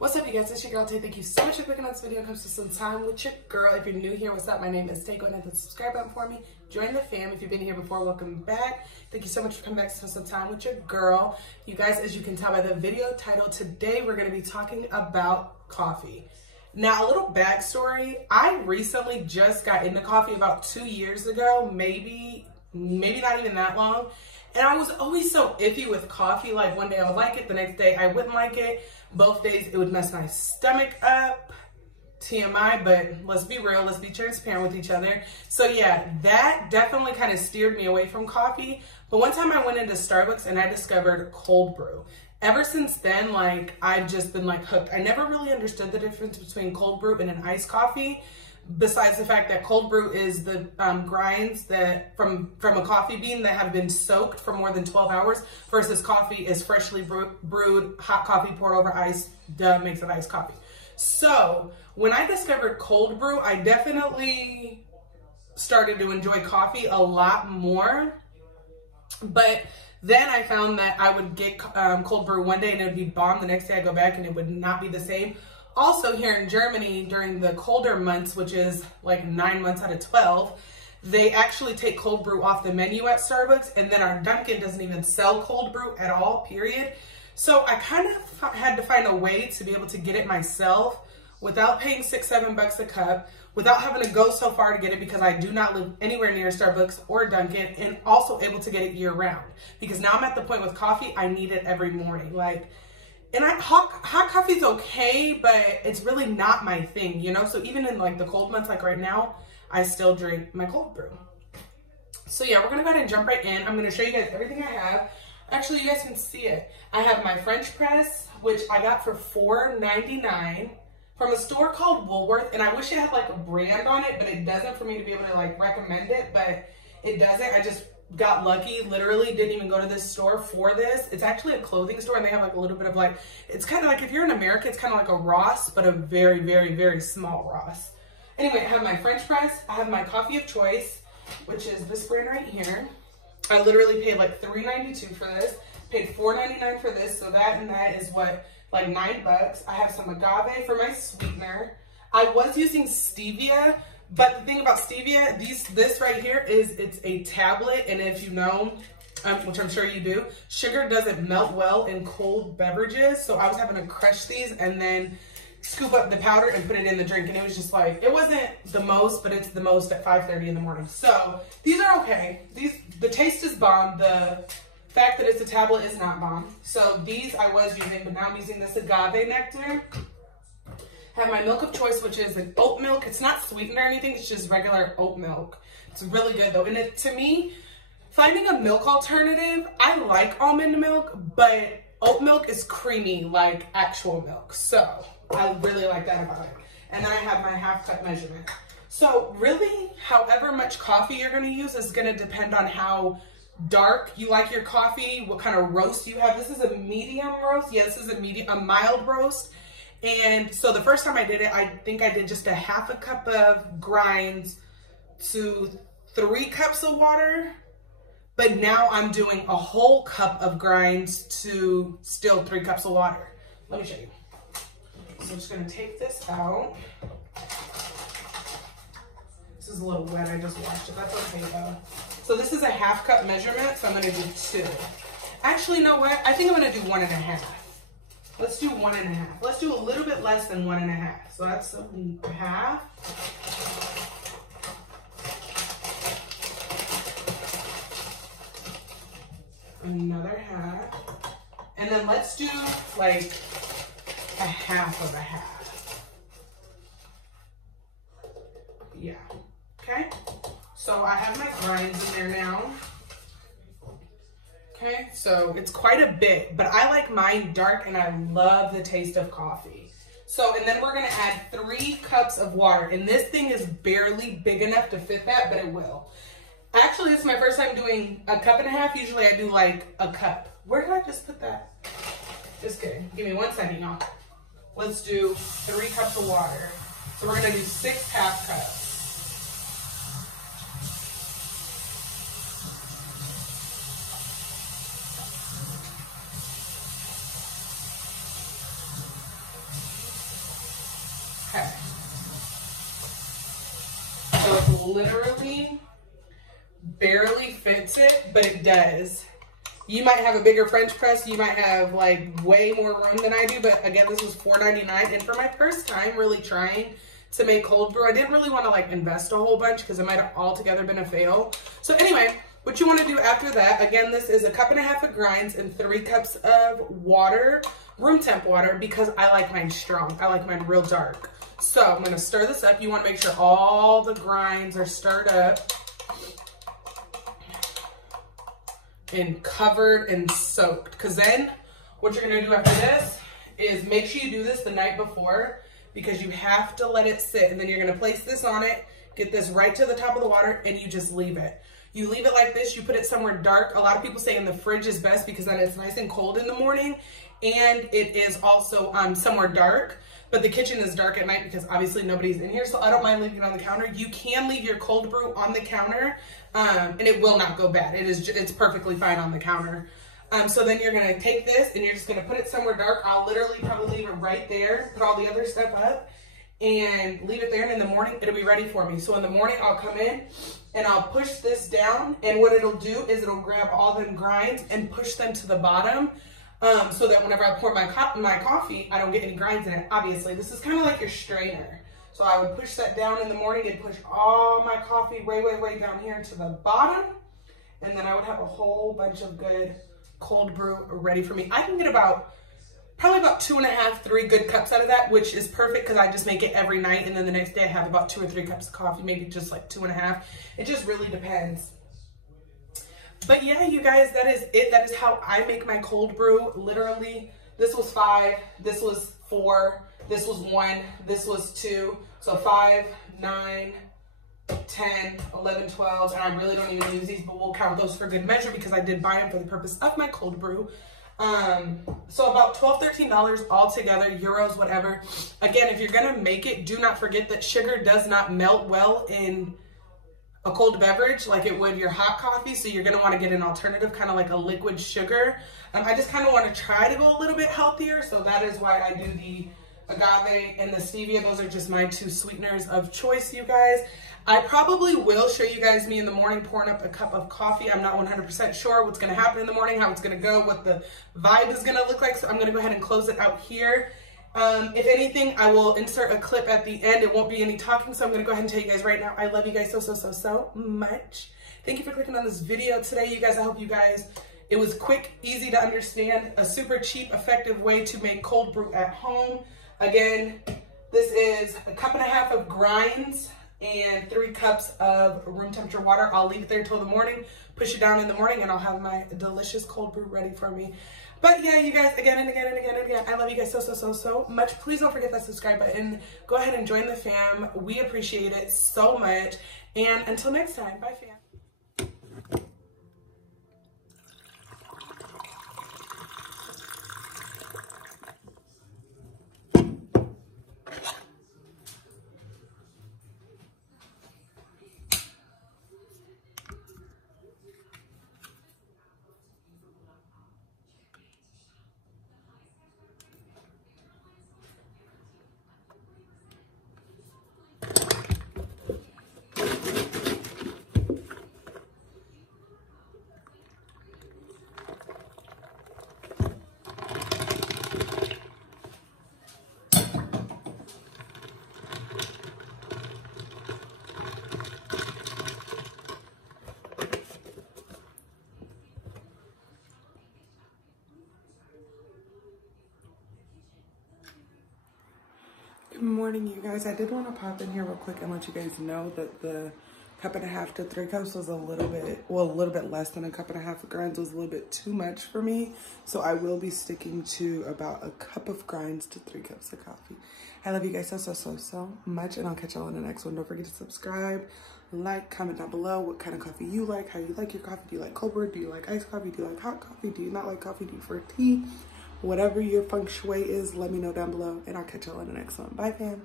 What's up, you guys? It's your girl Tay. Thank you so much for clicking on this video. It comes to some time with your girl. If you're new here, what's up? My name is Tay. Go ahead and hit the subscribe button for me. Join the fam. If you've been here before, welcome back. Thank you so much for coming back to some time with your girl. You guys, as you can tell by the video title, today we're going to be talking about coffee. Now, a little backstory. I recently just got into coffee about 2 years ago, maybe not even that long. And I was always so iffy with coffee. Like, one day I would like it, the next day I wouldn't like it. Both days it would mess my stomach up. TMI, but let's be real, let's be transparent with each other. So yeah, that definitely kind of steered me away from coffee. But one time I went into Starbucks and I discovered cold brew. Ever since then, like, I've just been like hooked. I never really understood the difference between cold brew and an iced coffee, besides the fact that cold brew is the grinds that from a coffee bean that have been soaked for more than 12 hours versus coffee is freshly brewed, hot coffee poured over ice, makes it iced coffee. So when I discovered cold brew, I definitely started to enjoy coffee a lot more. But then I found that I would get cold brew one day and it would be bomb. The next day I go back and it would not be the same. Also, here in Germany, during the colder months, which is like 9 months out of 12, they actually take cold brew off the menu at Starbucks, and then our Dunkin' doesn't even sell cold brew at all, period. So I kind of had to find a way to be able to get it myself without paying $6-7 a cup, without having to go so far to get it because I do not live anywhere near Starbucks or Dunkin', and also able to get it year round. Because now I'm at the point with coffee, I need it every morning. And hot coffee's okay, but it's really not my thing, you know? So even in like the cold months, like right now, I still drink my cold brew. So yeah, we're gonna go ahead and jump right in. I'm gonna show you guys everything I have. Actually, you guys can see it. I have my French press, which I got for $4.99 from a store called Woolworth. And I wish it had like a brand on it, but it doesn't, for me to be able to like recommend it, but it doesn't. I just got lucky, literally didn't even go to this store for this. It's actually a clothing store and they have like a little bit of like, it's kind of like, if you're in America, it's kind of like a Ross, but a very, very, very small Ross. Anyway, I have my French press. I have my coffee of choice, which is this brand right here. I literally paid like $3.92 for this, paid $4.99 for this. So that and that is what, like $9. I have some agave for my sweetener. I was using stevia, but the thing about stevia, this right here it's a tablet, and if you know, which I'm sure you do, sugar doesn't melt well in cold beverages. So I was having to crush these and then scoop up the powder and put it in the drink, and it was just like, it wasn't the most, but it's the most at 5:30 in the morning. So these are okay. The taste is bomb. The fact that it's a tablet is not bomb. So these I was using, but now I'm using this agave nectar. Have my milk of choice, which is an oat milk. It's not sweetened or anything, it's just regular oat milk. It's really good though. And to me, finding a milk alternative, I like almond milk, but oat milk is creamy like actual milk. So I really like that about it. And then I have my half cup measurement. So really, however much coffee you're gonna use is gonna depend on how dark you like your coffee, what kind of roast you have. This is a medium roast. Yeah, this is a mild roast. And so the first time I did it, I think I did just a half a cup of grinds to 3 cups of water. But now I'm doing a whole cup of grinds to still 3 cups of water. Let me show you. So I'm just gonna take this out. This is a little wet, I just washed it. That's okay though. So this is a half cup measurement, so I'm gonna do 2. Actually, you know what? I think I'm gonna do 1.5. Let's do 1.5. Let's do a little bit less than 1.5. So that's a half. Another half. And then let's do like a half of a half. Yeah. Okay. So I have my grinds in there now. Okay, so it's quite a bit, but I like mine dark and I love the taste of coffee. So, and then we're gonna add 3 cups of water, and this thing is barely big enough to fit that, but it will. Actually, this is my first time doing a 1.5 cups. Usually I do like a cup. Where did I just put that? Just kidding, give me 1 second, y'all. Let's do 3 cups of water. So we're gonna do 6 half cups. Okay. So it literally barely fits it, but it does. You might have a bigger French press. You might have like way more room than I do. But again, this was $4.99. And for my first time really trying to make cold brew, I didn't really want to like invest a whole bunch because it might have altogether been a fail. So anyway, what you want to do after that, again, this is 1.5 cups of grinds and 3 cups of water, room temp water, because I like mine strong. I like mine real dark. So I'm going to stir this up. You want to make sure all the grinds are stirred up and covered and soaked. Because then what you're going to do after this is make sure you do this the night before, because you have to let it sit. And then you're going to place this on it, get this right to the top of the water, and you just leave it. You leave it like this. You put it somewhere dark. A lot of people say in the fridge is best because then it's nice and cold in the morning, and it is also somewhere dark. But the kitchen is dark at night because obviously nobody's in here, so I don't mind leaving it on the counter. You can leave your cold brew on the counter, and it will not go bad. It's perfectly fine on the counter. So then you're gonna take this and you're just gonna put it somewhere dark. I'll literally probably leave it right there, put all the other stuff up, and leave it there, and in the morning it'll be ready for me. So in the morning I'll come in and I'll push this down, and what it'll do is it'll grab all them grinds and push them to the bottom, so that whenever I pour my coffee, I don't get any grinds in it. Obviously, this is kind of like your strainer. So I would push that down in the morning and push all my coffee way, way, way down here to the bottom, and then I would have a whole bunch of good cold brew ready for me. I can get probably about 2.5, 3 good cups out of that, which is perfect because I just make it every night, and then the next day I have about 2 or 3 cups of coffee, maybe just like 2.5. It just really depends. But yeah, you guys, that is it. That is how I make my cold brew. Literally, this was 5, this was 4, this was 1, this was 2. So 5, 9, 10, 11, 12, and I really don't even use these, but we'll count those for good measure because I did buy them for the purpose of my cold brew. So about $12, $13 altogether, euros, whatever. Again, if you're gonna make it, do not forget that sugar does not melt well in a cold beverage like it would your hot coffee, so you're gonna want to get an alternative, kind of like a liquid sugar. I just kind of want to try to go a little bit healthier, so that is why I do the agave and the stevia. Those are just my 2 sweeteners of choice, you guys. I probably will show you guys me in the morning pouring up a cup of coffee. I'm not 100% sure what's going to happen in the morning, how it's going to go, what the vibe is going to look like, so I'm going to go ahead and close it out here. If anything, I will insert a clip at the end. It won't be any talking, so I'm going to go ahead and tell you guys right now, I love you guys so much. Thank you for clicking on this video today, you guys. I hope you guys, it was quick, easy to understand, a super cheap, effective way to make cold brew at home. Again, this is 1.5 cups of grinds and 3 cups of room temperature water. I'll leave it there till the morning, push it down in the morning, and I'll have my delicious cold brew ready for me. But yeah, you guys, again and again and again and again, I love you guys so much. Please don't forget that subscribe button. Go ahead and join the fam. We appreciate it so much. And until next time, bye fam. Good morning, you guys. I did want to pop in here real quick and let you guys know that the 1.5 cups to 3 cups was a little bit less than 1.5 cups of grinds. Was a little bit too much for me. So I will be sticking to about 1 cup of grinds to 3 cups of coffee. I love you guys so much, and I'll catch y'all in the next one. Don't forget to subscribe, like, comment down below what kind of coffee you like, how you like your coffee. Do you like cold brew? Do you like iced coffee? Do you like hot coffee? Do you not like coffee? Do you prefer tea? Whatever your feng shui is, let me know down below, and I'll catch y'all in the next one. Bye, fam.